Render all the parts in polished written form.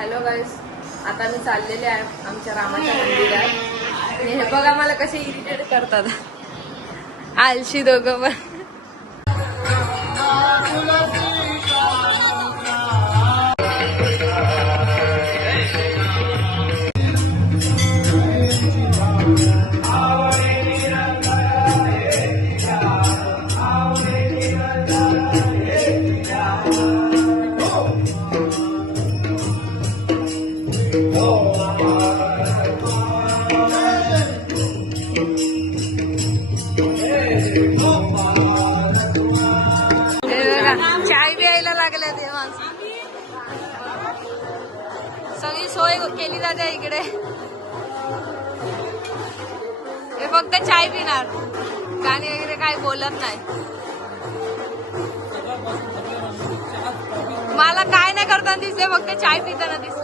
Hello गाईस, आता मी चाललेले आहे आमच्या रामाच्या मंदिरात आणि हे बघा मला कसे इरिटेट करतात आलशी दोघं पण. चाय प्यायला लागल्या ते माणसं. सगळी सोय केली जाते इकडे. हे फक्त चाय पिणार, गाणी वगैरे काही बोलत नाही. मला काय नाही करताना दिसले, फक्त चाय पिताना दिसले.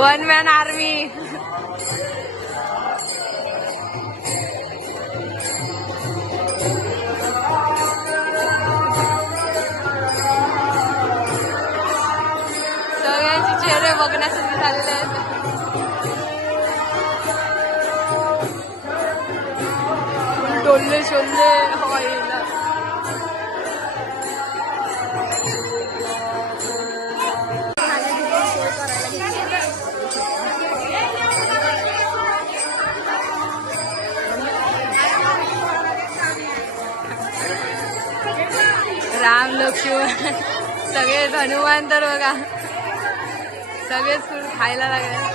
One man army. सगळ्यांचे चेहरे बघण्यासाठी झालेले आहेत. डोलले शोलले हवाईला. राम लक्ष्मण सगळेच, हनुमान तर बघा सगळेच खायला लागले.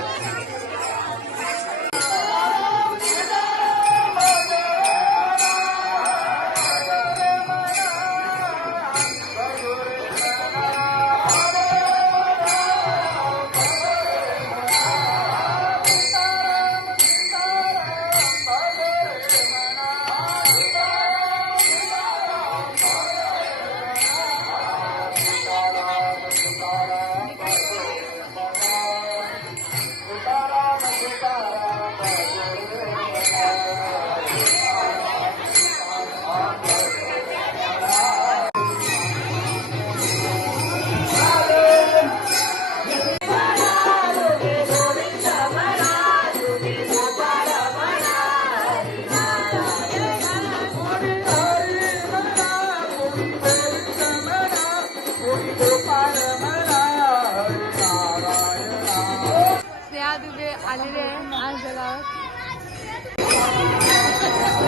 आलेले आज गावात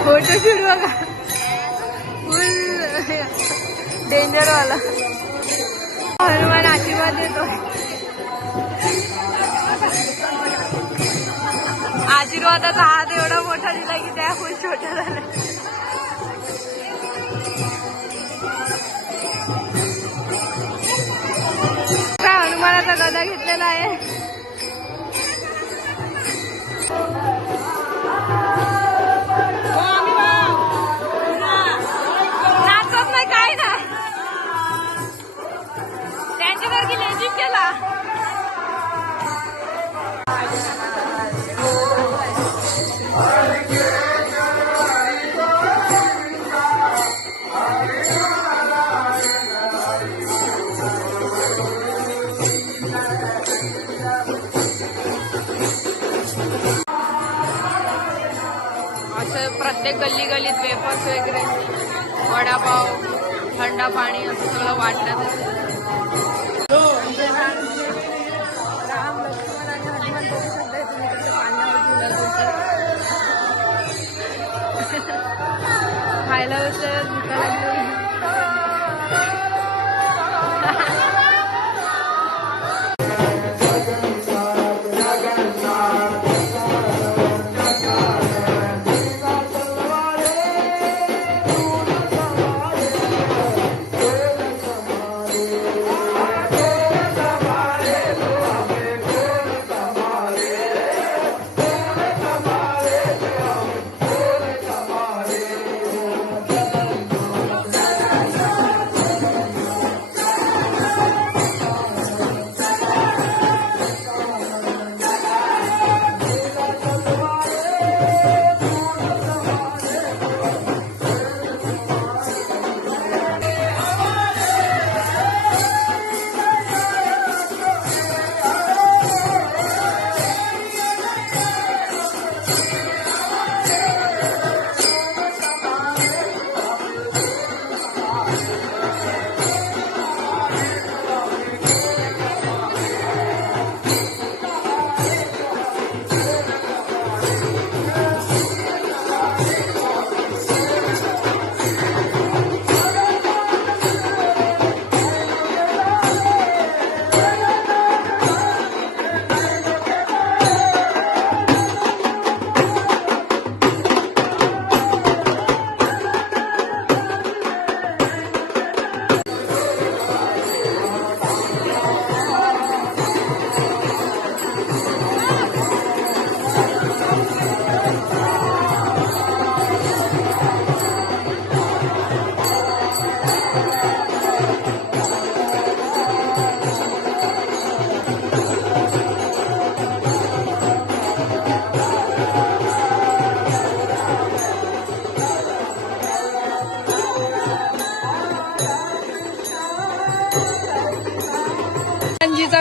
फोटोशूट बघा, फुल डेंजर वाला. हनुमान आशीर्वाद देतो. आशीर्वादाचा हात एवढा मोठा दिला की त्या फुल छोटा झाला. हनुमानाचा गदा घेतलेला आहे. नाचत नाही काय नाही, त्यांच्यासारखी लेजिम केला. प्रत्येक गल्ली गल्लीत वेफर्स वगैरे, वडापाव, थंड पाणी असं सगळं वाटण्यात येतं. राम लक्ष्मण आणि हनुमान बघू शकता तुम्ही कसं पाण्यावर खायला बसलं भूका लागली.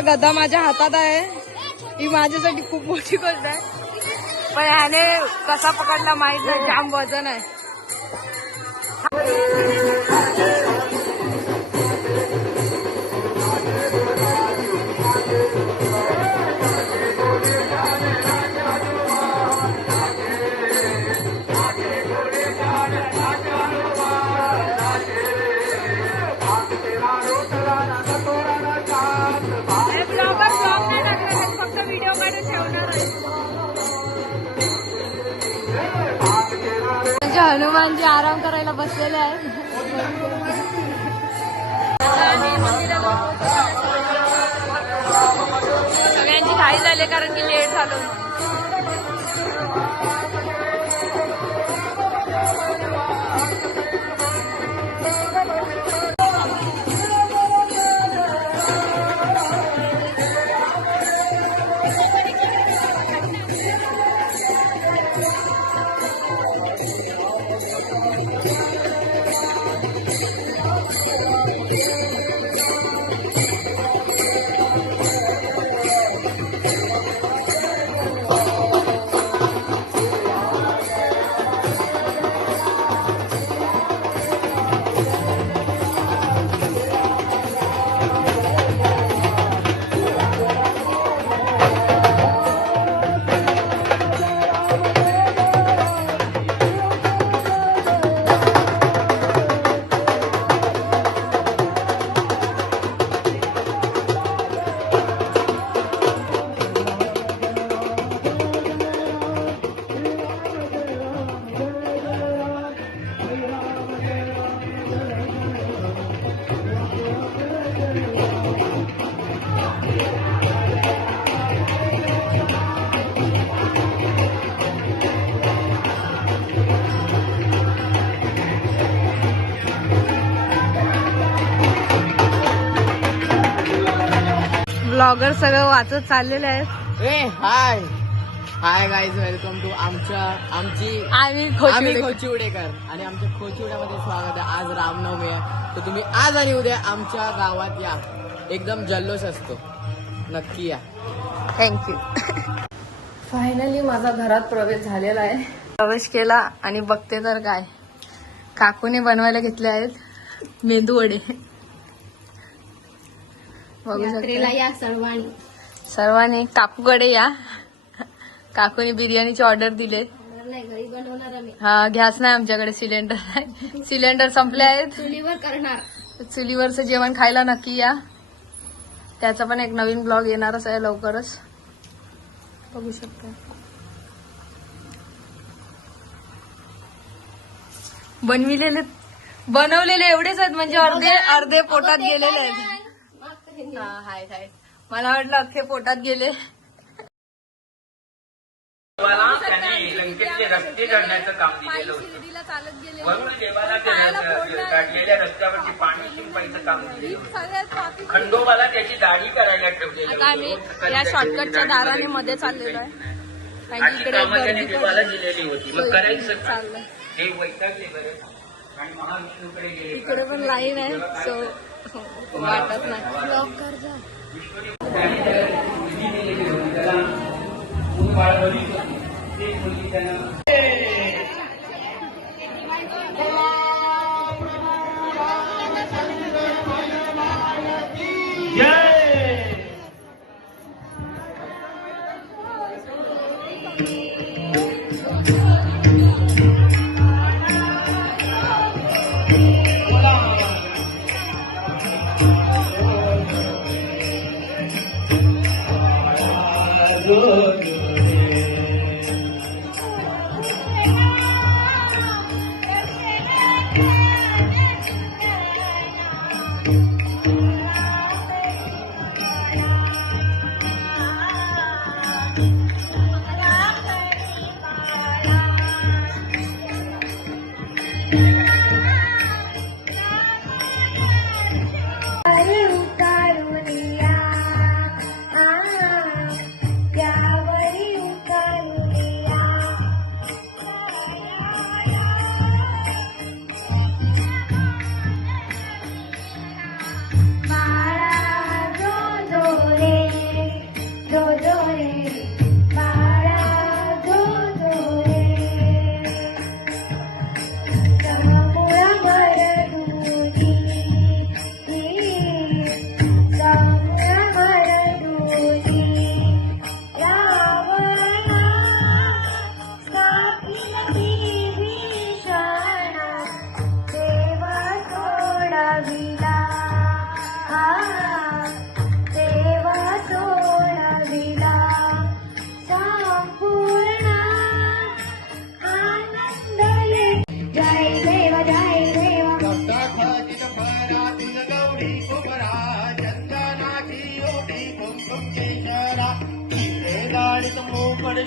गदा माझ्या हातात आहे, ही माझ्यासाठी खूप मोठी गोष्ट आहे. पण ह्याने कसा पकडला माहित नाही, जाम वजन आहे. फक्त व्हिडिओ काढून ठेवणार आहे. म्हणजे हनुमानजी आराम करायला बसलेले आहेत. सगळ्यांची घाई झाली कारण की लेट झालं. ब्लॉगर सगळं वाचत चाललेले आहेत. हाय हाय गाईज, वेलकम टू आमची आम्ही खोचिवडेकर आणि आमच्या खोचिवड्यामध्ये स्वागत आहे. आज रामनवमी आहे, तर तुम्ही आज आणि उद्या आमच्या गावात या, एकदम जल्लोष असतो, नक्की या. थँक्यू. फायनली माझा घरात प्रवेश झालेला आहे. प्रवेश केला आणि बघते तर काय, काकूने बनवायला घेतले आहेत मेंदू वडे. बघू शकता या सर्वांनी काकूकडे या. काकूने बिर्याणीची ऑर्डर दिले. घरी बनवणार आम्ही. हा, गॅस नाही आमच्याकडे, सिलेंडर आहे. सिलेंडर संपले आहेत. चुलीवर करणार. चुलीवरचं जेवण खायला नक्की या. त्याचा पण एक नवीन ब्लॉग येणारच आहे लवकरच, बघू शकता. बनवलेले एवढेच आहेत, म्हणजे अर्धे पोटात गेलेले आहेत. हा, हाय हाय. मला वाटलं अख्खे पोटात गेले. त्याने लंकेचे रस्ते करण्याचं काम दिलेलं होतं. वरून देवाला काढलेल्या रस्त्यावरती पाणी शिंपायचं काम दिलेलं होतं. खंडोबाला त्याची दाढी करायला ठेवलेलं आता आम्ही या शॉर्टकटच्या दाराने मध्ये चाललेलो आहे. अशी कामं त्याने देवाला दिलेली होती. मग करायचं काय? हे वैतागले बरं आणि महाविष्णूकडे गेले. इकडे पण लाईन आहे, सो वाटत नाही. ब्लॉक कर जा. करुणिया, या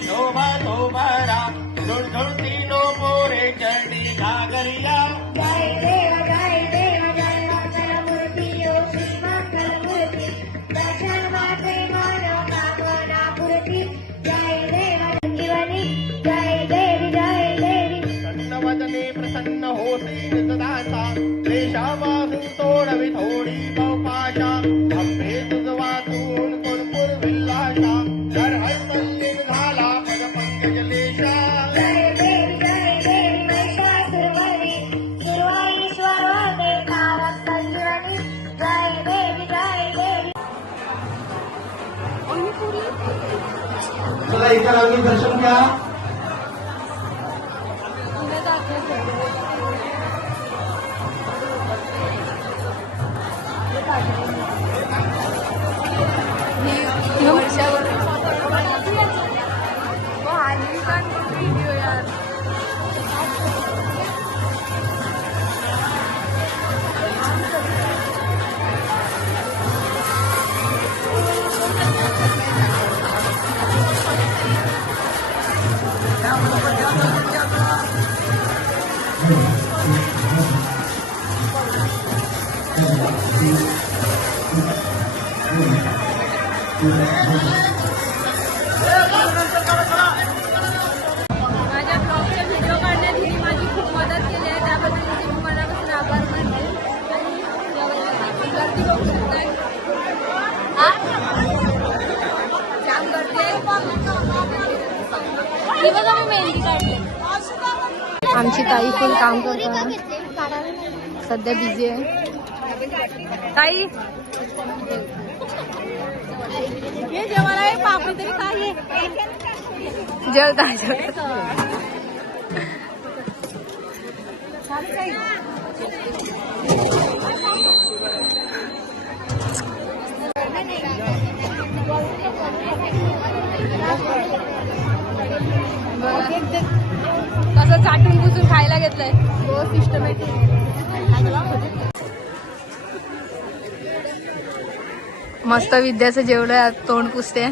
शोभा तो भरा झुळझुळती नो मोरे चरणी घागरिया जय देव जय देव जय मंगलमूर्ती ओ श्री मंगलमूर्ती दर्शन माते मनोकामना पूर्ती जय देव संजीवनी जय देवी जय देवी सन्नवदने प्रसन्न होती निजदाता क्लेशापासून तोडवी थोडी पाशा अभ्ये तुझ वाचून कोण पुरविल्लाशा जर हैतल्लीन झाला पद पंकजलेशा जय देवी महिषासुरमर्दी सुरवाईश्वर देवतारक संजीवनी जय देवी जय देवी चला इथे लागून दर्शन घ्या. माझ्या ब्लॉगचे व्हिडिओ काढण्यात हिने माझी खूप मदत केली आहे, त्याबद्दल तिचे खूप मनापासून आभार मानते. आणि गर्दी बघू शकताय, जाम गर्दी आहे. हे बघा मी मेहंदी काढली. आमची ताई फुल काम करते, सध्या बिझी आहे. ताई हे जेवायला आहे, पापडी तरी काय जेवता जेवता. कसं चाटून पुसून खायला घेतलंय. हो सिस्टमॅटिक. मस्त विद्याचं जेवढं तोंड पुसते,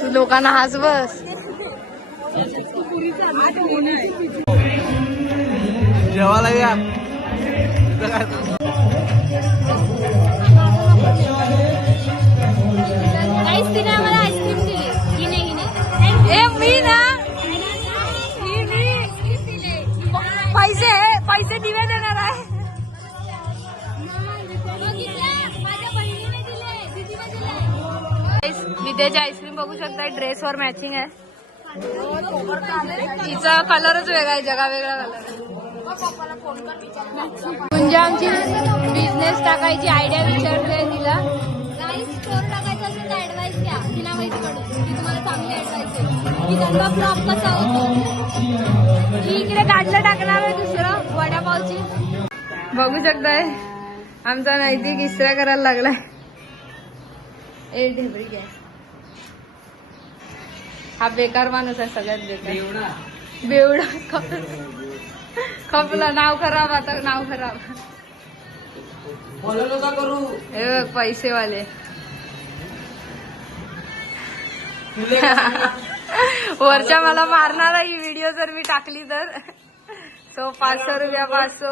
तू लोकांना हास बस. जेवायला या. तिने आम्हाला आईस्क्रीम दिली. ए मी ना पैसे दिवे देणार आहे. विद्याची आईस्क्रीम बघू शकता, ड्रेसवर मॅचिंग आहे. तिचा कलरच वेगळा आहे, जगा वेगळा कलर. म्हणजे आमची बिझनेस टाकायची आयडिया विचारते तिला. स्टोर टाकायचं असेल तर ऍडवाइस घ्या तिला माहितीकडून, ती तुम्हाला चांगली ऍडवाइस आहे की त्यांचा फ्लॉप कसा होतो. ही इकडे काढलं टाकणार आहे दुसरं वडापावची. बघू शकताय आमचा नैतिक इस्त्रा करायला लागलाय. ए ढेबरी घ्या. हा बेकार माणूस आहे, सगळ्यात बेकार. बेवडा खपला. नाव खराब, आता नाव खराब. करू हे बघ पैसेवाले. वरच्या मला मारणार ही व्हिडिओ जर मी टाकली तर. तो 500 रुपया 500.